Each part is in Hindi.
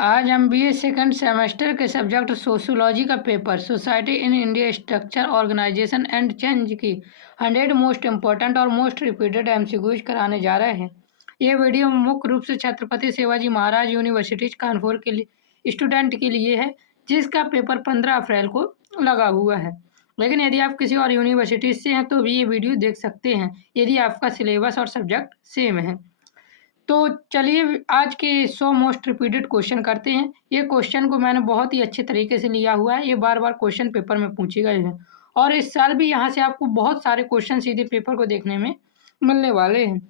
आज हम बीए सेकंड सेमेस्टर के सब्जेक्ट सोशियोलॉजी का paper society in India structure organisation and change की 100 मोस्ट इम्पोर्टेंट और मोस्ट रिपीटेड एमसीक्यूज कराने जा रहे हैं। ये वीडियो मुख्य रूप से छत्रपति शिवाजी महाराज यूनिवर्सिटी कानपुर के लिए स्टूडेंट के लिए है, जिसका पेपर 15 अप्रैल को लगा हुआ है। लेकिन यदि आप किसी और यूनिवर्सिटी से हैं तो भी ये वीडियो देख सकते हैं यदि आपका सिलेबस और सब्जेक्ट सेम है। तो चलिए आज के 100 मोस्ट रिपीटेड क्वेश्चन करते हैं। ये क्वेश्चन को मैंने बहुत ही अच्छे तरीके से लिया हुआ है। ये बार बार क्वेश्चन पेपर में पूछे गए हैं और इस साल भी यहाँ से आपको बहुत सारे क्वेश्चन सीधे पेपर को देखने में मिलने वाले हैं।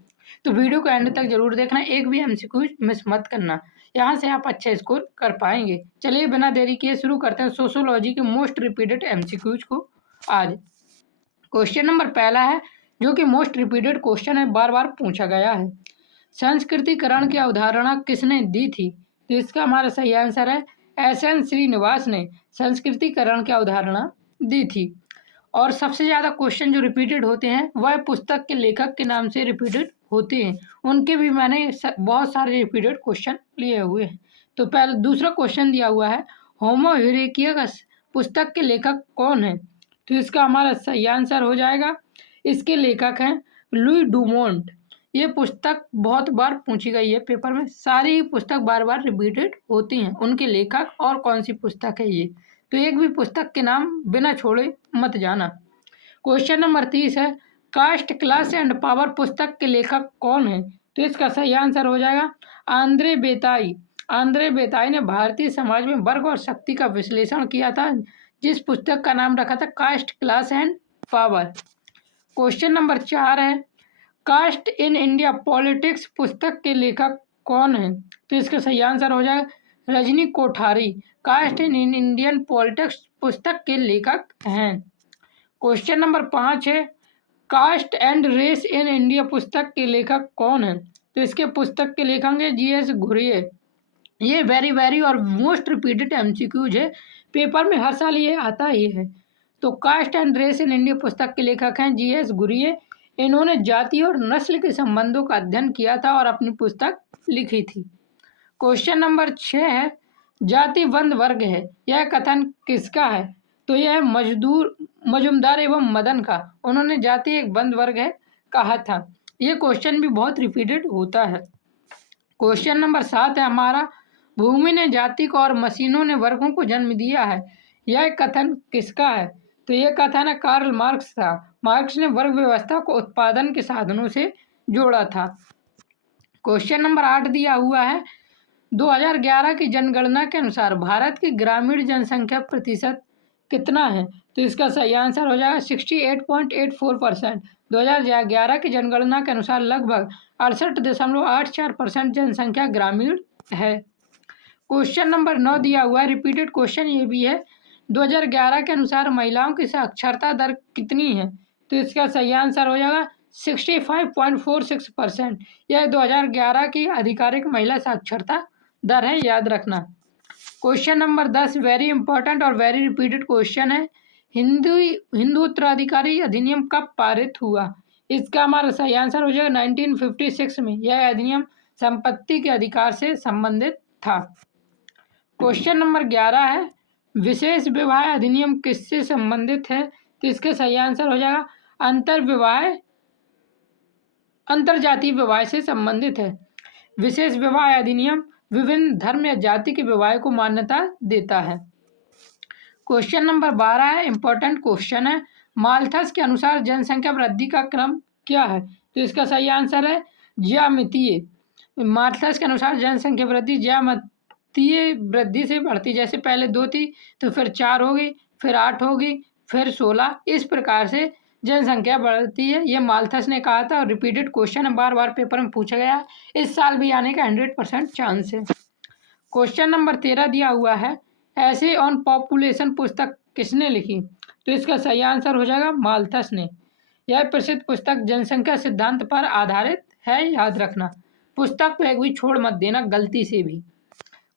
तो वीडियो को एंड तक जरूर देखना, एक भी एमसीक्यू मिस मत करना। यहाँ से आप अच्छा स्कोर कर पाएंगे। चलिए बिना देरी किए शुरू करते हैं सोशियोलॉजी के मोस्ट रिपीटेड एमसीक्यूज को। आज क्वेश्चन नंबर पहला है, जो कि मोस्ट रिपीटेड क्वेश्चन है, बार बार पूछा गया है। संस्कृतिकरण की अवधारणा किसने दी थी? तो इसका हमारा सही आंसर है एस.एन. श्रीनिवास ने संस्कृतिकरण की अवधारणा दी थी। और सबसे ज़्यादा क्वेश्चन जो रिपीटेड होते हैं वह पुस्तक के लेखक के नाम से रिपीटेड होते हैं। उनके भी मैंने बहुत सारे रिपीटेड क्वेश्चन लिए हुए हैं। तो पहले दूसरा क्वेश्चन दिया हुआ है, होमो इरेक्टस पुस्तक के लेखक कौन है? तो इसका हमारा सही आंसर हो जाएगा, इसके लेखक हैं लुई डुमोंट। ये पुस्तक बहुत बार पूछी गई है पेपर में, सारी ही पुस्तक बार बार रिपीटेड होती हैं। उनके लेखक और कौन सी पुस्तक है ये, तो एक भी पुस्तक के नाम बिना छोड़े मत जाना। क्वेश्चन नंबर 30 है, कास्ट क्लास एंड पावर पुस्तक के लेखक कौन है? तो इसका सही आंसर हो जाएगा आंद्रे बेताई। आंद्रे बेताई ने भारतीय समाज में वर्ग और शक्ति का विश्लेषण किया था, जिस पुस्तक का नाम रखा था caste class and power. Question number 4 है, कास्ट इन इंडिया पॉलिटिक्स पुस्तक के लेखक कौन है? तो इसका सही आंसर हो जाएगा Rajni Kothari. Caste in Indian politics पुस्तक के लेखक हैं। क्वेश्चन नंबर 5 है, caste and race in India पुस्तक के लेखक कौन है? तो इसके पुस्तक के लेखक है जी.एस. घुरिये। ये वेरी और मोस्ट रिपीटेड एमसीक्यूज है, पेपर में हर साल ये आता ही है। तो caste and race in India पुस्तक के लेखक हैं जी.एस. घुरिये। इन्होंने जाति और नस्ल के संबंधों का अध्ययन किया था और अपनी पुस्तक लिखी थी। क्वेश्चन नंबर 6 है, जाति बंद वर्ग है, यह कथन किसका है? तो यह है मजूमदार एवं मदन का। उन्होंने जाति एक बंद वर्ग है कहा था। ये क्वेश्चन भी बहुत रिपीटेड होता है। क्वेश्चन नंबर 7 है हमारा, भूमि ने जाति को और मशीनों ने वर्गों को जन्म दिया है, यह कथन किसका है? तो यह कथन है कार्ल मार्क्स था। मार्क्स ने वर्ग व्यवस्था को उत्पादन के साधनों से जोड़ा था। क्वेश्चन नंबर 8 दिया हुआ है, 2011 की जनगणना के अनुसार भारत की ग्रामीण जनसंख्या प्रतिशत कितना है? तो इसका सही आंसर हो जाएगा 68.84%। 2011 की जनगणना के अनुसार लगभग 68.84% जनसंख्या ग्रामीण है। क्वेश्चन नंबर 9 दिया हुआ है, रिपीटेड क्वेश्चन ये भी है, 2011 के अनुसार महिलाओं की साक्षरता दर कितनी है? तो इसका सही आंसर हो जाएगा 65.46%। यह 2011 की आधिकारिक महिला साक्षरता दर है, याद रखना। क्वेश्चन नंबर 10 वेरी इंपॉर्टेंट और वेरी रिपीटेड क्वेश्चन है, हिंदू उत्तराधिकारी अधिनियम कब पारित हुआ? इसका हमारा सही आंसर हो जाएगा 1956 में। यह अधिनियम संपत्ति के अधिकार से संबंधित था। क्वेश्चन नंबर 11 है, विशेष विवाह अधिनियम किससे संबंधित है? तो इसका सही आंसर हो जाएगा अंतरजातीय विवाह से संबंधित है। विशेष विवाह अधिनियम विभिन्न धर्म या जाति के विवाह को मान्यता देता है। क्वेश्चन नंबर 12 है, इंपॉर्टेंट क्वेश्चन है, माल्थस के अनुसार जनसंख्या वृद्धि का क्रम क्या है? तो इसका सही आंसर है ज्यामितीय। माल्थस के अनुसार जनसंख्या वृद्धि ज्यामितीय वृद्धि से बढ़ती, जैसे पहले 2 थी तो फिर 4 होगी, फिर 8 होगी, फिर 16, इस प्रकार से जनसंख्या बढ़ती है। ये माल्थस ने कहा था और रिपीटेड क्वेश्चन है, बार बार पेपर में पूछा गया, इस साल भी आने का 100% चांस है। क्वेश्चन नंबर 13 दिया हुआ है, ऐसे ऑन पॉपुलेशन पुस्तक किसने लिखी? तो इसका सही आंसर हो जाएगा माल्थस ने। यह प्रसिद्ध पुस्तक जनसंख्या सिद्धांत पर आधारित है, याद रखना। पुस्तक को एक भी छोड़ मत देना गलती से भी।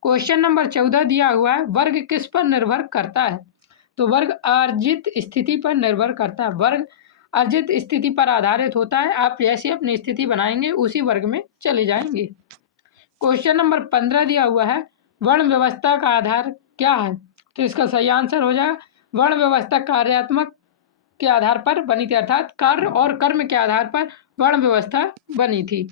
क्वेश्चन नंबर 14 दिया हुआ है, वर्ग किस पर निर्भर करता है? तो वर्ग अर्जित स्थिति पर निर्भर करता है। वर्ग अर्जित स्थिति पर आधारित होता है, आप जैसे अपनी स्थिति बनाएंगे उसी वर्ग में चले जाएंगे। क्वेश्चन नंबर 15 दिया हुआ है, वर्ण व्यवस्था का आधार क्या है? तो इसका सही आंसर हो जाएगा वर्ण व्यवस्था कार्यात्मक के आधार पर बनी थी, अर्थात कार्य और कर्म के आधार पर वर्ण व्यवस्था बनी थी।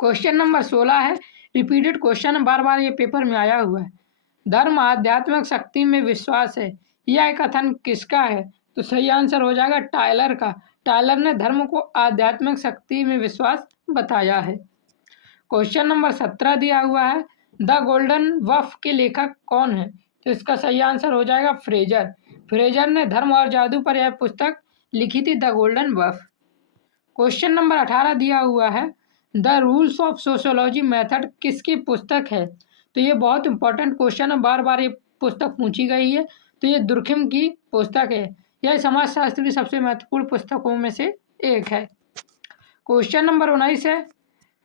क्वेश्चन नंबर 16 है, रिपीटेड क्वेश्चन, बार बार ये पेपर में आया हुआ है। धर्म आध्यात्मिक शक्ति में विश्वास है, यह कथन किसका है? तो सही आंसर हो जाएगा टायलर का। टायलर ने धर्म को आध्यात्मिक शक्ति में विश्वास बताया है। क्वेश्चन नंबर 17 दिया हुआ है, द गोल्डन वफ के लेखक कौन है? तो इसका सही आंसर हो जाएगा फ्रेजर। फ्रेजर ने धर्म और जादू पर यह पुस्तक लिखी थी, the golden Waqf. Question number 18 दिया हुआ है, the rules of sociology method किसकी पुस्तक है? तो ये बहुत इंपॉर्टेंट क्वेश्चन है, बार बार ये पुस्तक पूछी गई है। तो ये दुर्खिम की पुस्तक है, यह समाजशास्त्र की सबसे महत्वपूर्ण पुस्तकों में से एक है। क्वेश्चन नंबर 19 है,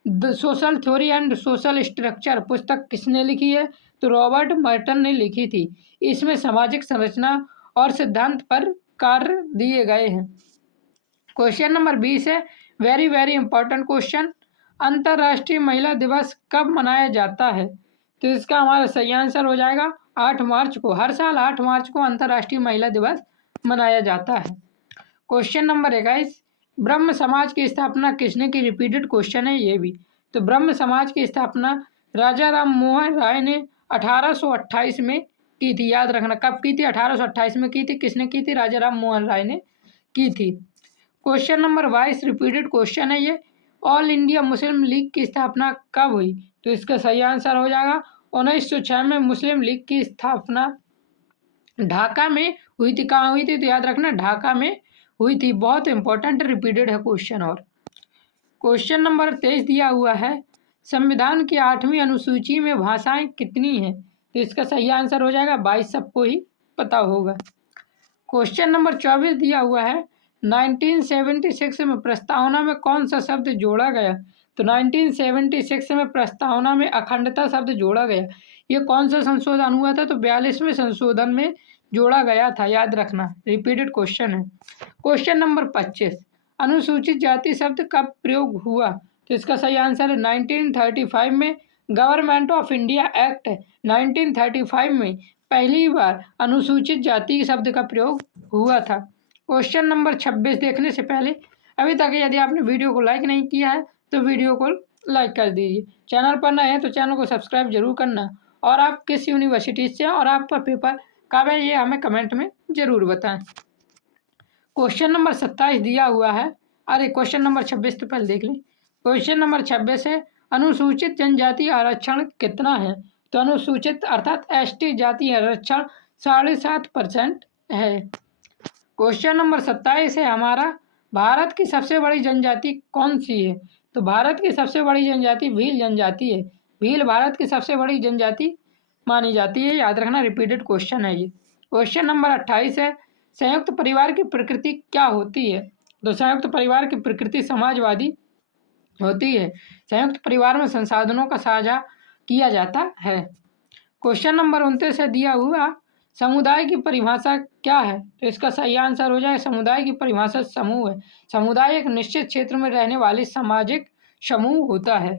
the social theory and social structure पुस्तक किसने लिखी है? तो रॉबर्ट मर्टन ने लिखी थी। इसमें सामाजिक संरचना और सिद्धांत पर कार्य दिए गए हैं। क्वेश्चन नंबर 20 है, वेरी वेरी इंपॉर्टेंट क्वेश्चन, अंतर्राष्ट्रीय महिला दिवस कब मनाया जाता है? तो इसका हमारा सही आंसर हो जाएगा 8 मार्च को। हर साल 8 मार्च को अंतर्राष्ट्रीय महिला दिवस मनाया जाता है। क्वेश्चन नंबर 21, ब्रह्म समाज की स्थापना किसने की? रिपीटेड क्वेश्चन है ये भी। तो ब्रह्म समाज की स्थापना राजा राम मोहन राय ने 1828 में की थी। याद रखना कब की थी? 1828 में की थी। किसने की थी? राजा राम मोहन राय ने की थी। क्वेश्चन नंबर 22 रिपीटेड क्वेश्चन है ये, ऑल इंडिया मुस्लिम लीग की स्थापना कब हुई? तो इसका सही आंसर हो जाएगा 1906 में मुस्लिम लीग की स्थापना ढाका में हुई थी। कहाँ हुई थी? तो याद रखना ढाका में हुई थी। बहुत इंपॉर्टेंट रिपीटेड है क्वेश्चन। और क्वेश्चन नंबर 23 दिया हुआ है, संविधान की 8वीं अनुसूची में भाषाएं कितनी हैं? तो इसका सही आंसर हो जाएगा 22, सबको ही पता होगा। क्वेश्चन नंबर 24 दिया हुआ है, 1976 में प्रस्तावना में कौन सा शब्द जोड़ा गया? तो 1976 में प्रस्तावना में अखंडता शब्द जोड़ा गया। ये कौन सा संशोधन हुआ था? तो 42वें संशोधन में जोड़ा गया था। याद रखना रिपीटेड क्वेश्चन है। क्वेश्चन नंबर 25, अनुसूचित जाति शब्द कब प्रयोग हुआ? तो इसका सही आंसर है 1935 में। गवर्नमेंट ऑफ इंडिया एक्ट 1935 में पहली बार अनुसूचित जाति शब्द का प्रयोग हुआ था। क्वेश्चन नंबर 26 देखने से पहले अभी तक यदि आपने वीडियो को लाइक नहीं किया है तो वीडियो को लाइक कर दीजिए। चैनल पर नए हैं तो चैनल को सब्सक्राइब जरूर करना। और आप किस यूनिवर्सिटी से और आपका पेपर कब है ये हमें कमेंट में ज़रूर बताएं। क्वेश्चन नंबर 27 दिया हुआ है, अरे क्वेश्चन नंबर 26 तो पहले देख लें। क्वेश्चन नंबर 26 है, अनुसूचित जनजाति आरक्षण कितना है? तो अनुसूचित अर्थात एसटी जाति आरक्षण 7.5% है। क्वेश्चन नंबर 27 है हमारा, भारत की सबसे बड़ी जनजाति कौन सी है? तो भारत की सबसे बड़ी जनजाति भील जनजाति है। भील भारत की सबसे बड़ी जनजाति मानी जाती है। याद रखना रिपीटेड क्वेश्चन है ये। क्वेश्चन नंबर 28 है, संयुक्त परिवार की प्रकृति क्या होती है? तो संयुक्त परिवार की प्रकृति समाजवादी होती है। संयुक्त परिवार में संसाधनों का साझा किया जाता है। क्वेश्चन नंबर 29 है दिया हुआ, समुदाय की परिभाषा क्या है? तो इसका सही आंसर हो जाए समुदाय की परिभाषा समूह है। समुदाय एक निश्चित क्षेत्र में रहने वाले सामाजिक समूह होता है।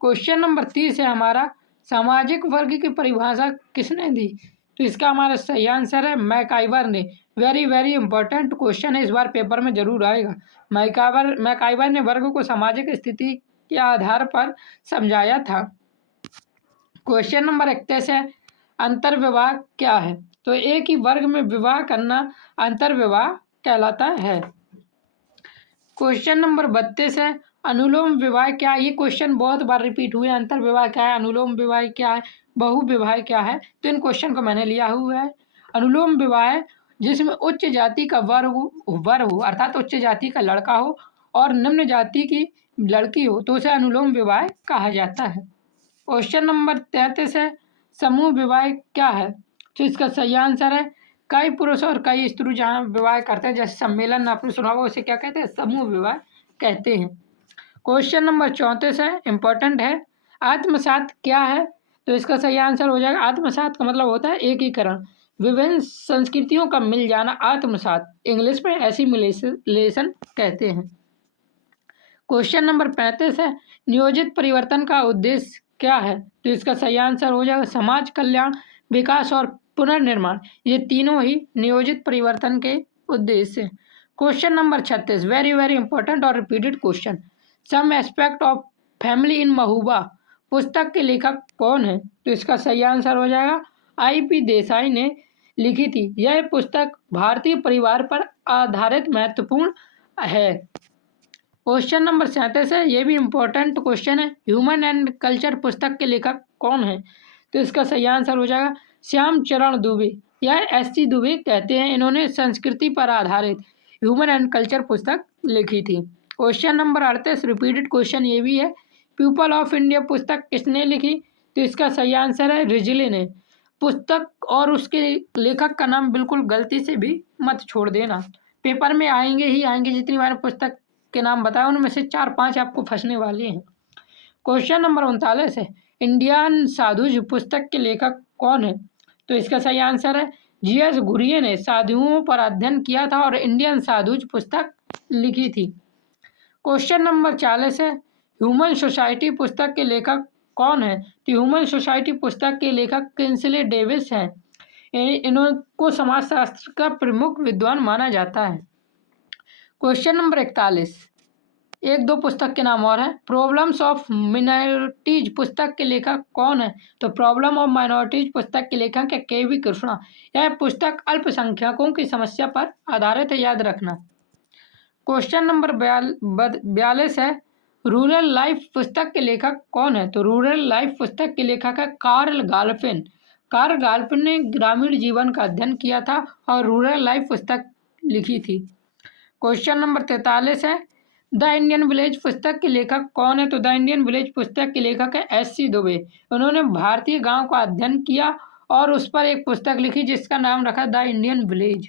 क्वेश्चन नंबर 30 है हमारा, सामाजिक वर्ग की परिभाषा किसने दी? तो इसका हमारा सही आंसर है मैकाइवर ने। वेरी वेरी इंपॉर्टेंट क्वेश्चन है, इस बार पेपर में जरूर आएगा। मैकाइवर ने वर्ग को सामाजिक स्थिति के आधार पर समझाया था। क्वेश्चन नंबर 31 है, अंतर्विवाह क्या है? तो एक ही वर्ग में विवाह करना अंतर्विवाह कहलाता है। क्वेश्चन नंबर 32 है, अनुलोम विवाह क्या है? ये क्वेश्चन बहुत बार रिपीट हुए। अंतर्विवाह क्या है, अनुलोम विवाह क्या है, बहु विवाह क्या है? तो इन क्वेश्चन को मैंने लिया हुआ है। अनुलोम विवाह जिसमें उच्च जाति का वर हो अर्थात उच्च जाति का लड़का हो और निम्न जाति की लड़की हो तो उसे अनुलोम विवाह कहा जाता है। क्वेश्चन नंबर 33 है, समूह विवाह क्या है? तो इसका सही आंसर है कई पुरुष और कई स्त्री जहाँ विवाह करते हैं, जैसे सम्मेलन आपने सुना होगा, उसे क्या कहते हैं? समूह विवाह कहते हैं। क्वेश्चन नंबर 34 है, इंपॉर्टेंट है, आत्मसात क्या है? तो इसका सही आंसर हो जाएगा आत्मसात का मतलब होता है एकीकरण, विभिन्न संस्कृतियों का मिल जाना आत्मसात, इंग्लिश में एसिमिलेशन कहते हैं। क्वेश्चन नंबर 35 है, नियोजित परिवर्तन का उद्देश्य क्या है? तो इसका सही आंसर हो जाएगा समाज कल्याण, विकास और पुनर्निर्माण। ये तीनों ही नियोजित परिवर्तन के उद्देश्य हैं। Question number 36, very very important और repeated question. Some aspect of family in Mehbooba पुस्तक के लेखक कौन है? तो इसका सही आंसर हो जाएगा I.P. देसाई ने लिखी थी। यह पुस्तक भारतीय परिवार पर आधारित महत्वपूर्ण है। क्वेश्चन नंबर 37 है, ये भी इम्पोर्टेंट क्वेश्चन है। ह्यूमन एंड कल्चर पुस्तक के लेखक कौन है? तो इसका सही आंसर हो जाएगा श्याम चरण दुबे। यह S.C. दुबे कहते हैं। इन्होंने संस्कृति पर आधारित ह्यूमन एंड कल्चर पुस्तक लिखी थी। क्वेश्चन नंबर 38, रिपीटेड क्वेश्चन ये भी है। पीपल ऑफ इंडिया पुस्तक किसने लिखी? तो इसका सही आंसर है रिजले ने। पुस्तक और उसके लेखक का नाम बिल्कुल गलती से भी मत छोड़ देना, पेपर में आएंगे ही आएंगे। जितनी बार पुस्तक के नाम बताए उनमें से 4-5 आपको फंसने वाले हैं। क्वेश्चन नंबर 39 है, इंडियन साधुज पुस्तक के लेखक कौन है? तो इसका सही आंसर है G.S. घुरिये ने साधुओं पर अध्ययन किया था और इंडियन साधुज पुस्तक लिखी थी। क्वेश्चन नंबर 40 है, ह्यूमन सोसाइटी पुस्तक के लेखक कौन है? तो ह्यूमन सोसाइटी पुस्तक के लेखक किंसले डेविस हैं। इनको समाजशास्त्र का प्रमुख विद्वान माना जाता है। क्वेश्चन नंबर 41, एक दो पुस्तक के नाम और हैं। प्रॉब्लम्स ऑफ माइनॉरिटीज पुस्तक के लेखक कौन है? तो प्रॉब्लम ऑफ माइनॉरिटीज पुस्तक के लेखक है KV कृष्णा। यह पुस्तक अल्पसंख्यकों की समस्या पर आधारित है, याद रखना। क्वेश्चन नंबर 42 है, रूरल लाइफ पुस्तक के लेखक कौन है? तो रूरल लाइफ पुस्तक के लेखक है कार्ल गाल्फिन। कार्ल गाल्फिन ने ग्रामीण जीवन का अध्ययन किया था और रूरल लाइफ पुस्तक लिखी थी। क्वेश्चन नंबर 43 है, द इंडियन विलेज पुस्तक के लेखक कौन है? तो द इंडियन विलेज पुस्तक के लेखक है S.C. दुबे। उन्होंने भारतीय गांव का अध्ययन किया और उस पर एक पुस्तक लिखी जिसका नाम रखा the Indian village.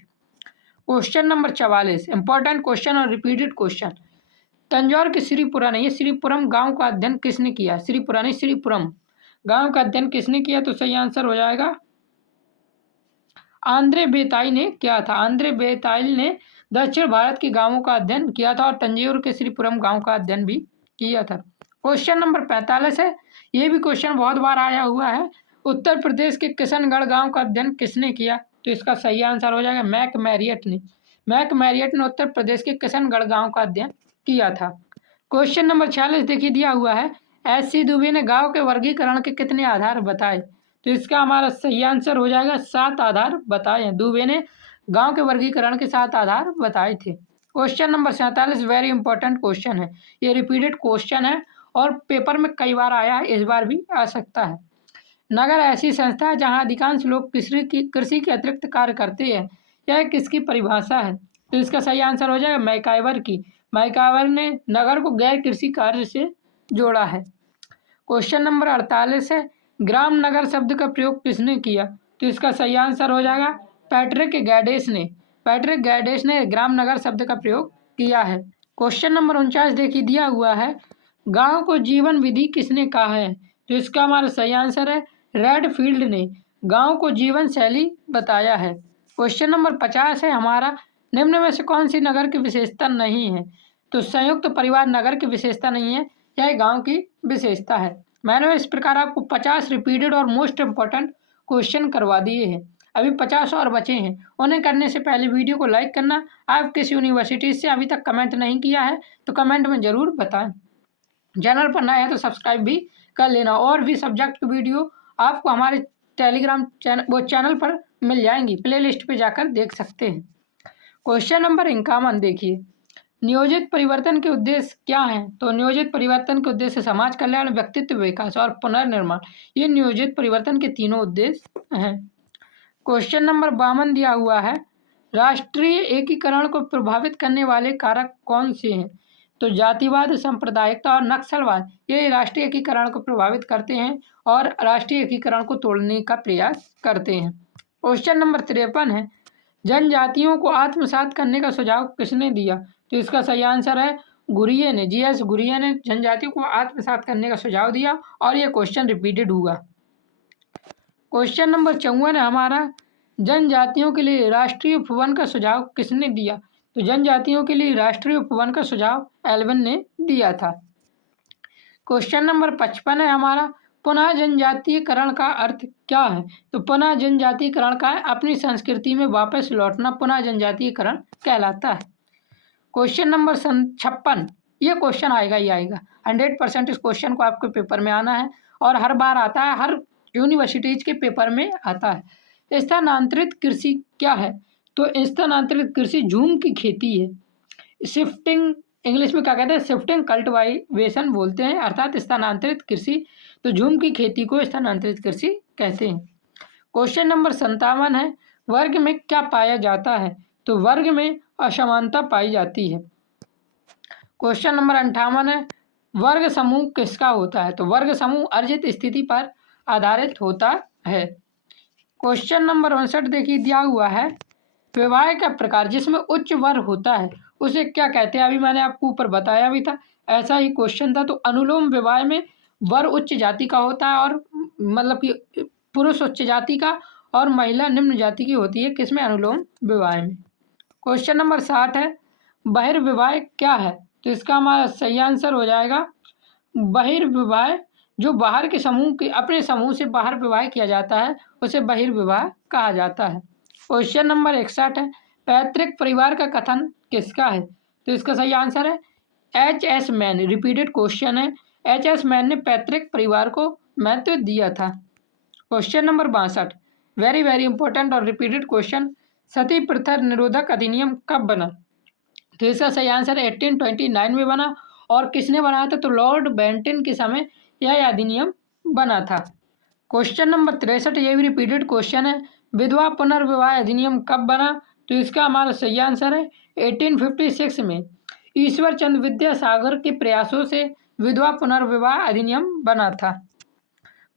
Question number 44, important question और रिपीटेड क्वेश्चन। तंजौर के श्रीपुरा ने श्रीपुरम गांव का अध्ययन किसने किया? श्रीपुरा ने श्रीपुरम गांव का अध्ययन किसने किया? तो सही आंसर हो जाएगा आंद्रे बेताई ने किया था। आंद्रे बेताई ने दक्षिण भारत के गांवों का अध्ययन किया था और तंजौर के श्रीपुरम गांव का अध्ययन भी किया था। क्वेश्चन नंबर 45 है, ये भी क्वेश्चन बहुत बार आया हुआ है। उत्तर प्रदेश के किशनगढ़ गांव का अध्ययन किसने किया? तो इसका सही आंसर हो जाएगा मैक मैरियट ने। मैक मैरियट ने उत्तर प्रदेश के किशनगढ़ गांव का अध्ययन किया था। क्वेश्चन नंबर 46 देखिए दिया हुआ है, S.C. दुबे ने गांव के वर्गीकरण के कितने आधार बताए? तो इसका हमारा सही आंसर हो जाएगा 7 आधार बताए हैं। दुबे ने गांव के वर्गीकरण के 7 आधार बताए थे। Question number 47 very important question है। ये रिपीटेड क्वेश्चन है और पेपर में कई बार आया है, इस बार भी आ सकता है। नगर ऐसी संस्था है जहां अधिकांश लोग कृषि के अतिरिक्त कार्य करते हैं। यह किसकी परिभाषा है? तो इसका सही आंसर हो जाएगा मैकाइवर की। मैकाइवर ने नगर को गैर कृषि कार्य से जोड़ा है। क्वेश्चन नंबर 48 है, ग्राम नगर शब्द का प्रयोग किसने किया? तो इसका सही आंसर हो जाएगा पैट्रिक गैडेस ने। पैट्रिक गैडेस ने ग्राम नगर शब्द का प्रयोग किया है। क्वेश्चन नंबर 49 देखिए दिया हुआ है, गांव को जीवन विधि किसने कहा है? तो इसका हमारा सही आंसर है रेडफील्ड ने गांव को जीवन शैली बताया है। क्वेश्चन नंबर 50 है हमारा, निम्न में से कौन सी नगर की विशेषता नहीं है? तो संयुक्त परिवार नगर की विशेषता नहीं है, यह गांव की विशेषता है। मैंने इस प्रकार आपको 50 रिपीटेड और मोस्ट इंपॉर्टेंट क्वेश्चन करवा दिए हैं। अभी 50 और बचे हैं। उन्हें करने से पहले वीडियो को लाइक करना। आप किस यूनिवर्सिटी से अभी तक कमेंट नहीं किया है तो कमेंट में ज़रूर बताएं। चैनल पर नया है तो सब्सक्राइब भी कर लेना। और भी सब्जेक्ट की वीडियो आपको हमारे टेलीग्राम चैनल पर मिल जाएंगी, प्लेलिस्ट पे जाकर देख सकते हैं। क्वेश्चन नंबर 51 देखिए, नियोजित परिवर्तन के उद्देश्य क्या हैं? तो नियोजित परिवर्तन के उद्देश्य समाज कल्याण, व्यक्तित्व विकास और पुनर्निर्माण। ये नियोजित परिवर्तन के तीनों उद्देश्य हैं। क्वेश्चन नंबर 52 दिया हुआ है, राष्ट्रीय एकीकरण को प्रभावित करने वाले कारक कौन से हैं? तो जातिवाद, सांप्रदायिकता और नक्सलवाद ये राष्ट्रीय एकीकरण को प्रभावित करते हैं और राष्ट्रीय एकीकरण को तोड़ने का प्रयास करते हैं। क्वेश्चन नंबर 53 है, जनजातियों को आत्मसात करने का सुझाव किसने दिया? तो इसका सही आंसर है घुरिये ने। G.S. घुरिये ने जनजातियों को आत्मसात करने का सुझाव दिया और यह क्वेश्चन रिपीटेड हुआ। क्वेश्चन नंबर 54 है हमारा, जनजातियों के लिए राष्ट्रीय उपवन का सुझाव किसने दिया? तो जनजातियों के लिए राष्ट्रीय उपवन का सुझाव एल्विन ने दिया था। क्वेश्चन नंबर 55 है हमारा, पुनः जनजातीयकरण का अर्थ क्या है? तो पुनः जनजातीयकरण का अपनी संस्कृति में वापस लौटना पुनः जनजातीयकरण कहलाता है। क्वेश्चन नंबर 56, ये क्वेश्चन आएगा ही आएगा, 100% इस क्वेश्चन को आपके पेपर में आना है और हर बार आता है, हर यूनिवर्सिटीज के पेपर में आता है। स्थानांतरित कृषि क्या है? तो स्थानांतरित कृषि झूम की खेती है। शिफ्टिंग इंग्लिश में क्या कहते हैं? शिफ्टिंग कल्टिवेशन बोलते हैं, अर्थात स्थानांतरित कृषि। तो झूम की खेती को स्थानांतरित कृषि कहते हैं। क्वेश्चन नंबर 57 है, वर्ग में क्या पाया जाता है? तो वर्ग में असमानता पाई जाती है। क्वेश्चन नंबर 58 है, वर्ग समूह किसका होता है? तो वर्ग समूह अर्जित स्थिति पर आधारित होता है। क्वेश्चन नंबर 59 देखिए दिया हुआ है, विवाह का प्रकार जिसमें उच्च वर्ग होता है उसे क्या कहते हैं? अभी मैंने आपको ऊपर बताया भी था, ऐसा ही क्वेश्चन था। तो अनुलोम विवाह में वर उच्च जाति का होता है और मतलब कि पुरुष उच्च जाति का और महिला निम्न जाति की होती है, किसमें? अनुलोम विवाह में। क्वेश्चन नंबर 60 है, बहिर्विवाह क्या है? तो इसका हमारा सही आंसर हो जाएगा बहिर्विवाह, जो बाहर के समूह के अपने समूह से बाहर विवाह किया जाता है उसे बहिर्विवाह कहा जाता है। क्वेश्चन नंबर 61 है, पैतृक परिवार का कथन किसका है? तो इसका सही आंसर है H.S. मैन। रिपीटेड क्वेश्चन है, H.S. मैन ने पैतृक परिवार को महत्व दिया था। Question number 62, very very important और रिपीटेड क्वेश्चन, सती प्रथा निरोधक अधिनियम कब बना? तो इसका सही आंसर 1829 में बना। और किसने बनाया था? तो लॉर्ड बेंटिन के समय यह अधिनियम बना था। क्वेश्चन नंबर 63, ये भी रिपीटेड क्वेश्चन है, विधवा पुनर्विवाह अधिनियम कब बना? तो इसका हमारा सही आंसर है 1856 में ईश्वर चंद्र विद्यासागर के प्रयासों से विधवा पुनर्विवाह अधिनियम बना था।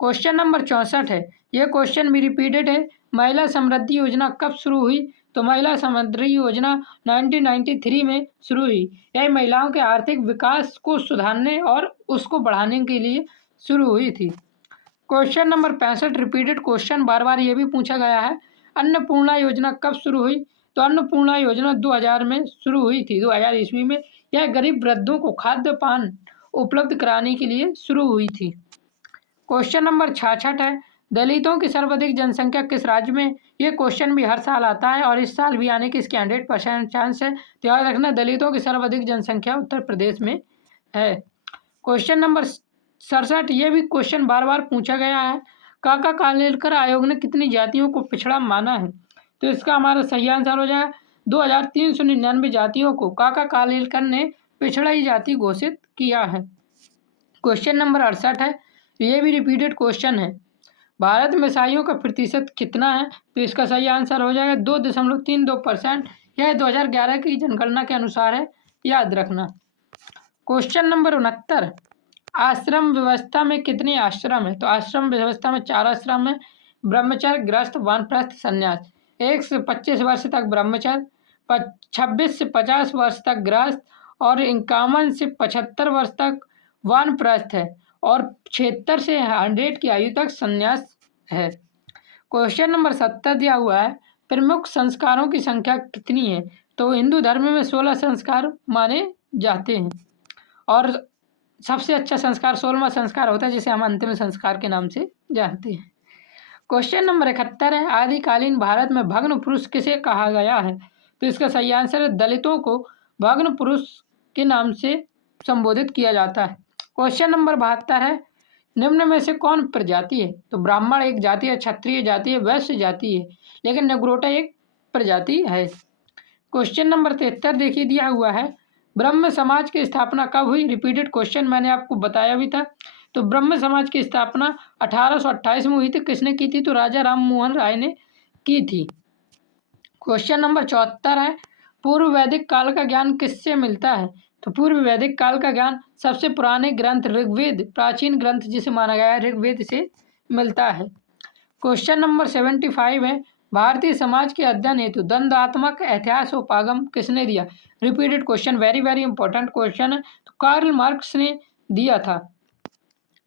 क्वेश्चन नंबर 64 है, यह क्वेश्चन भी रिपीटेड है, महिला समृद्धि योजना कब शुरू हुई? तो महिला समृद्धि योजना 1993 में शुरू हुई। यह महिलाओं के आर्थिक विकास को सुधारने और उसको बढ़ाने के लिए शुरू हुई थी। क्वेश्चन नंबर 65, रिपीटेड क्वेश्चन, बार बार ये भी पूछा गया है, अन्नपूर्णा योजना कब शुरू हुई? तो अन्नपूर्णा योजना 2000 में शुरू हुई थी, 2000 ईस्वी में। यह गरीब वृद्धों को खाद्य पान उपलब्ध कराने के लिए शुरू हुई थी। क्वेश्चन नंबर 66 है, दलितों की सर्वाधिक जनसंख्या किस राज्य में? ये क्वेश्चन भी हर साल आता है और इस साल भी आने की इसके 100% चांस है। तो याद रखना, दलितों की सर्वाधिक जनसंख्या उत्तर प्रदेश में है। क्वेश्चन नंबर 67, ये भी क्वेश्चन बार बार पूछा गया है, काका कालेलकर आयोग ने कितनी जातियों को पिछड़ा माना है? तो इसका हमारा सही आंसर हो जाएगा 2399 जातियों को काका कालेलकर ने पिछड़ा ही जाति घोषित किया है। क्वेश्चन नंबर 68 है, ये भी रिपीटेड क्वेश्चन है, भारत में ईसाइयों का प्रतिशत कितना है? तो इसका सही आंसर हो जाएगा 2.32%। यह 2011 की जनगणना के अनुसार है, याद रखना। क्वेश्चन नंबर 69, आश्रम व्यवस्था में कितने आश्रम है? तो आश्रम व्यवस्था में 4 आश्रम है, ब्रह्मचर्य, गृहस्थ, वानप्रस्थ, संन्यास। 1 से 25 वर्ष तक ब्रह्मचर्य, 26 से 50 वर्ष तक गृहस्थ और 51 से 75 वर्ष तक वानप्रस्थ है और 76 से 100 की आयु तक संन्यास है। क्वेश्चन नंबर 70 दिया हुआ है, प्रमुख संस्कारों की संख्या कितनी है? तो हिंदू धर्म में 16 संस्कार माने जाते हैं और सबसे अच्छा संस्कार 16वां संस्कार होता है, जिसे हम अंतिम संस्कार के नाम से जानते हैं। क्वेश्चन नंबर 71 है, आदिकालीन भारत में भग्न पुरुष किसे कहा गया है? तो इसका सही आंसर है दलितों को भग्न पुरुष के नाम से संबोधित किया जाता है। क्वेश्चन नंबर 72 है, निम्न में से कौन प्रजाति है? तो ब्राह्मण एक जाति है, क्षत्रिय जाति है, वैश्य जाति है, लेकिन नेग्रोटा एक प्रजाति है। क्वेश्चन नंबर 73 देखिए दिया हुआ है, ब्रह्म समाज की स्थापना कब हुई? रिपीटेड क्वेश्चन, मैंने आपको बताया भी था। तो ब्रह्म समाज की स्थापना 1828 में हुई थी। किसने की थी? तो राजा राम मोहन राय ने की थी। क्वेश्चन नंबर 74 है, पूर्व वैदिक काल का ज्ञान किससे मिलता है? तो पूर्व वैदिक काल का ज्ञान सबसे पुराने ग्रंथ ऋग्वेद, प्राचीन ग्रंथ जिसे माना गया है ऋग्वेद से मिलता है। क्वेश्चन नंबर 75 है, भारतीय समाज के अध्ययन हेतु द्वंद्वात्मक इतिहास उपागम किसने दिया? Repeated question, very very important question है, तो कार्ल मार्क्स ने दिया था।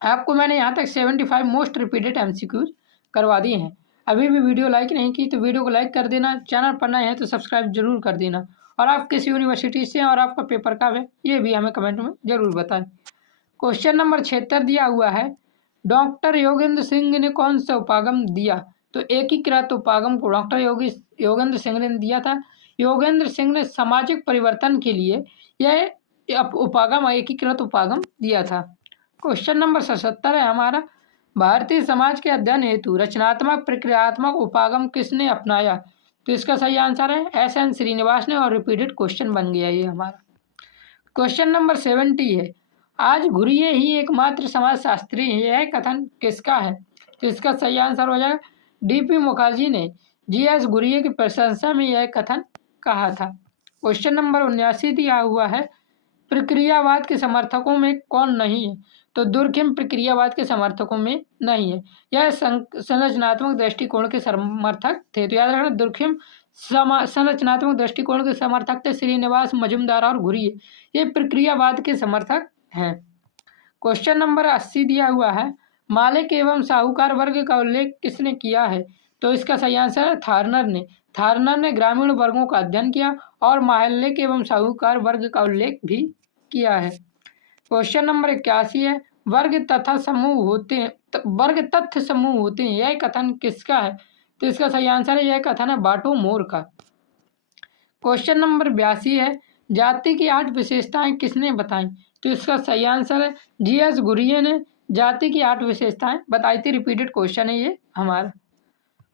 आपको मैंने यहाँ तक 75 मोस्ट रिपीटेड एमसीक्यूज करवा दिए हैं। अभी भी वीडियो लाइक नहीं की तो वीडियो को लाइक कर देना, चैनल पर नए हैं तो सब्सक्राइब जरूर कर देना, और आप किस यूनिवर्सिटी से हैं और आपका पेपर कब है ये भी हमें कमेंट में जरूर बताएं। क्वेश्चन नंबर 76 दिया हुआ है, डॉक्टर योगेंद्र सिंह ने कौन सा उपागम दिया? तो एकीकृत उपागम को डॉक्टर योगेंद्र सिंह ने दिया था। योगेंद्र सिंह ने सामाजिक परिवर्तन के लिए यह उपागम एकीकृत उपागम दिया था। क्वेश्चन नंबर 77 है हमारा, भारतीय समाज के अध्ययन हेतु रचनात्मक प्रक्रियात्मक उपागम किसने अपनाया? तो इसका सही आंसर है SN श्रीनिवास ने, और रिपीटेड क्वेश्चन बन गया ये हमारा। क्वेश्चन नंबर 70 है, आज घुरिये ही एकमात्र समाजशास्त्री हैं, यह कथन किसका है? तो इसका सही आंसर हो जाएगा DP मुखर्जी ने GS घुरिये की प्रशंसा में यह कथन कहा था। क्वेश्चन नंबर 79 दिया हुआ है, प्रक्रियावाद के समर्थकों में कौन नहीं है? तो दुर्खिम प्रक्रियावाद के समर्थकों में नहीं है, यह संरचनात्मक दृष्टिकोण के समर्थक थे। तो याद रखना, दुर्खिम संरचनात्मक दृष्टिकोण के समर्थक थे श्रीनिवास, मजुमदार और घुरिये, ये प्रक्रियावाद के समर्थक हैं। क्वेश्चन नंबर 80 दिया हुआ है, मालिक एवं साहूकार वर्ग का उल्लेख किसने किया है? तो इसका सही आंसर है थारनर ने। थारनर ने ग्रामीण वर्गों का अध्ययन किया और मालिक एवं साहूकार वर्ग का उल्लेख भी किया है। क्वेश्चन नंबर 81 है, वर्ग तथा समूह होते हैं, वर्ग तथ्य समूह होते हैं, यह कथन किसका है? तो इसका सही आंसर है, यह कथन है बाटो मोर का। क्वेश्चन नंबर 82 है, जाति की 8 विशेषताएं किसने बताई? तो इसका सही आंसर है GS घुरिये ने जाति की 8 विशेषताएं बताई थी। रिपीटेड क्वेश्चन है ये हमारा।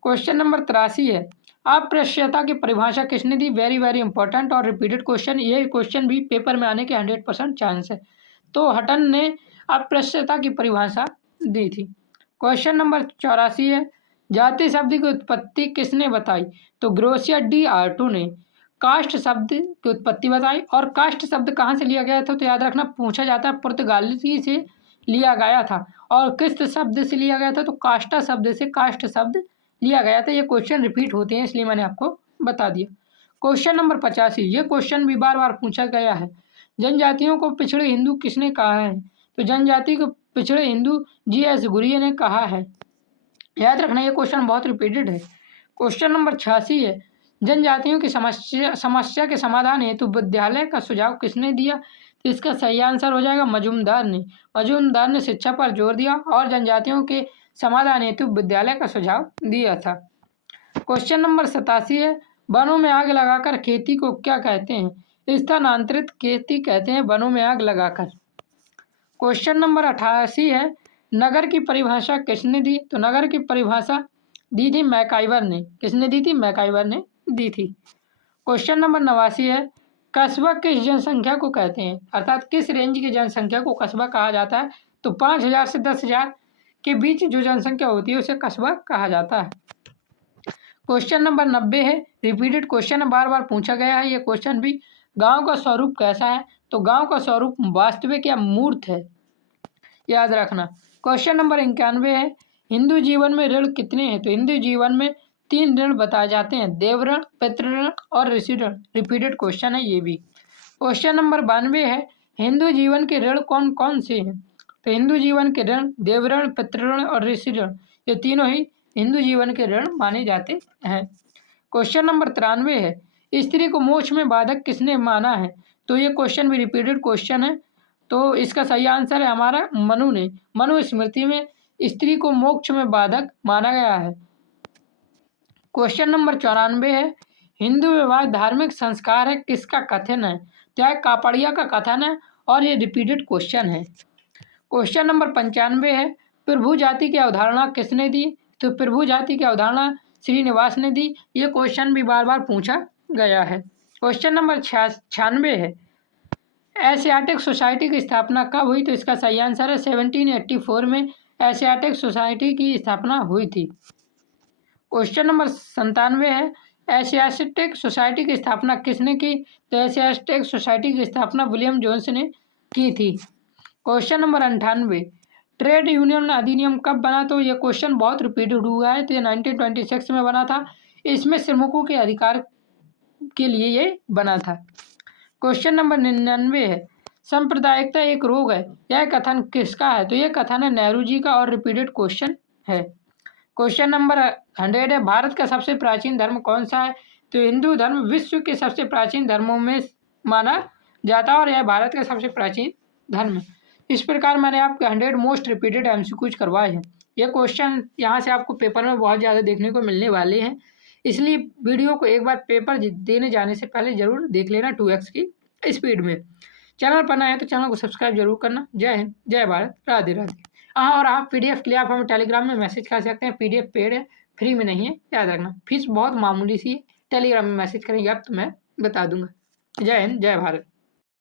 क्वेश्चन नंबर 83 है, अप्रत्यक्षता की परिभाषा किसने दी? वेरी वेरी इंपॉर्टेंट और रिपीटेड क्वेश्चन, ये क्वेश्चन भी पेपर में आने के 100% चांस है। तो हटन ने अप्रत्यक्षता की परिभाषा दी थी। क्वेश्चन नंबर 84 है, जाति शब्द की उत्पत्ति किसने बताई? तो ग्रोसिया डी आर्टो ने कास्ट शब्द की उत्पत्ति बताई। और कास्ट शब्द कहाँ से लिया गया था? तो याद रखना, पूछा जाता है पुर्तगाली से लिया गया था। और किस शब्द से लिया गया था? तो कास्टा शब्द से कास्ट शब्द लिया गया था। ये क्वेश्चन रिपीट होते हैं, इसलिए मैंने आपको बता दिया। क्वेश्चन नंबर 85, ये क्वेश्चन भी बार बार पूछा गया है, जनजातियों को पिछड़े हिंदू किसने कहा है? तो जनजाति को पिछड़े हिंदू GS घुरिये ने कहा है। याद रखना, ये क्वेश्चन बहुत रिपीटेड है। क्वेश्चन नंबर 86 है, जनजातियों की समस्या के समाधान हेतु विद्यालय का सुझाव किसने दिया? तो इसका सही आंसर हो जाएगा मजुमदार ने। मजुमदार ने शिक्षा पर जोर दिया और जनजातियों के समाधान हेतु विद्यालय का सुझाव दिया था। क्वेश्चन नंबर 87 है, वनों में आग लगाकर खेती को क्या कहते हैं? स्थानांतरित खेती कहते हैं वनों में आग लगाकर। क्वेश्चन नंबर 88 है, नगर की परिभाषा किसने दी? तो नगर की परिभाषा दी थी मैकाइवर ने। किसने दी थी? मैकाइवर ने दी थी। क्वेश्चन नंबर 89 है, कस्बा किस जनसंख्या को कहते हैं? अर्थात किस रेंज की जनसंख्या को कस्बा कहा जाता है? तो 5000 से 10,000 के बीच जो जनसंख्या होती है उसे कस्बा कहा जाता है। क्वेश्चन नंबर 90 है, रिपीटेड क्वेश्चन बार बार पूछा गया है ये क्वेश्चन भी, गांव का स्वरूप कैसा है? तो गांव का स्वरूप वास्तविक या मूर्त है, याद रखना। क्वेश्चन नंबर 91 है, हिंदू जीवन में ऋण कितने हैं? तो हिंदू जीवन में 3 ऋण बताए जाते हैं, देव ऋण, पितृ ऋण और ऋषि ऋण। रिपीटेड क्वेश्चन है ये भी। क्वेश्चन नंबर 92 है, हिंदू जीवन के ऋण कौन कौन से हैं? तो हिंदू जीवन के ऋण देव ऋण, पितृ ऋण और ऋषि ऋण, ये तीनों ही हिंदू जीवन के ऋण माने जाते हैं। क्वेश्चन नंबर 93 है, स्त्री को मोक्ष में बाधक किसने माना है? तो ये क्वेश्चन भी रिपीटेड क्वेश्चन है। तो इसका सही आंसर है हमारा मनु ने। मनु स्मृति में स्त्री को मोक्ष में बाधक माना गया है। क्वेश्चन नंबर 94 है, हिंदू विवाह धार्मिक संस्कार है किसका कथन है? तो यह कापड़िया का कथन है और ये रिपीटेड क्वेश्चन है। क्वेश्चन नंबर 95 है, प्रभु जाति की अवधारणा किसने दी? तो प्रभु जाति की अवधारणा श्रीनिवास ने दी। ये क्वेश्चन भी बार बार पूछा गया है। क्वेश्चन नंबर 96 है, एशियाटिक सोसाइटी की स्थापना कब हुई? तो इसका सही आंसर है 1784 में एशियाटिक सोसाइटी की स्थापना हुई थी। क्वेश्चन नंबर 97 है, एशियाटिक सोसाइटी की स्थापना किसने की? तो एशियाटिक सोसाइटी की स्थापना विलियम जोन्स ने की थी। क्वेश्चन नंबर 98, ट्रेड यूनियन अधिनियम कब बना? तो ये क्वेश्चन बहुत रिपीटेड हुआ है। तो ये 1926 में बना था। इसमें श्रमिकों के अधिकार के लिए ये बना था। क्वेश्चन नंबर 99 है, सांप्रदायिकता एक रोग है, यह कथन किसका है? तो यह कथन है नेहरू जी का और रिपीटेड क्वेश्चन है। क्वेश्चन नंबर 100 है, भारत का सबसे प्राचीन धर्म कौन सा है? तो हिंदू धर्म विश्व के सबसे प्राचीन धर्मों में माना जाता है और यह भारत का सबसे प्राचीन धर्म है। इस प्रकार मैंने आपके 100 मोस्ट रिपीटेड एमसीक्यूज करवाए हैं। ये क्वेश्चन यहाँ से आपको पेपर में बहुत ज़्यादा देखने को मिलने वाले हैं, इसलिए वीडियो को एक बार पेपर देने जाने से पहले ज़रूर देख लेना 2x की स्पीड में। चैनल पर नए हैं तो चैनल को सब्सक्राइब जरूर करना। जय हिंद, जय भारत, राधे राधे। हाँ, और आप पीडीएफ के लिए आप हमें टेलीग्राम में मैसेज कर सकते हैं। पीडीएफ पेड है, फ्री में नहीं है, याद रखना। फीस बहुत मामूली सी है। टेलीग्राम में मैसेज करेंगे आप तो मैं बता दूंगा। जय हिंद, जय भारत।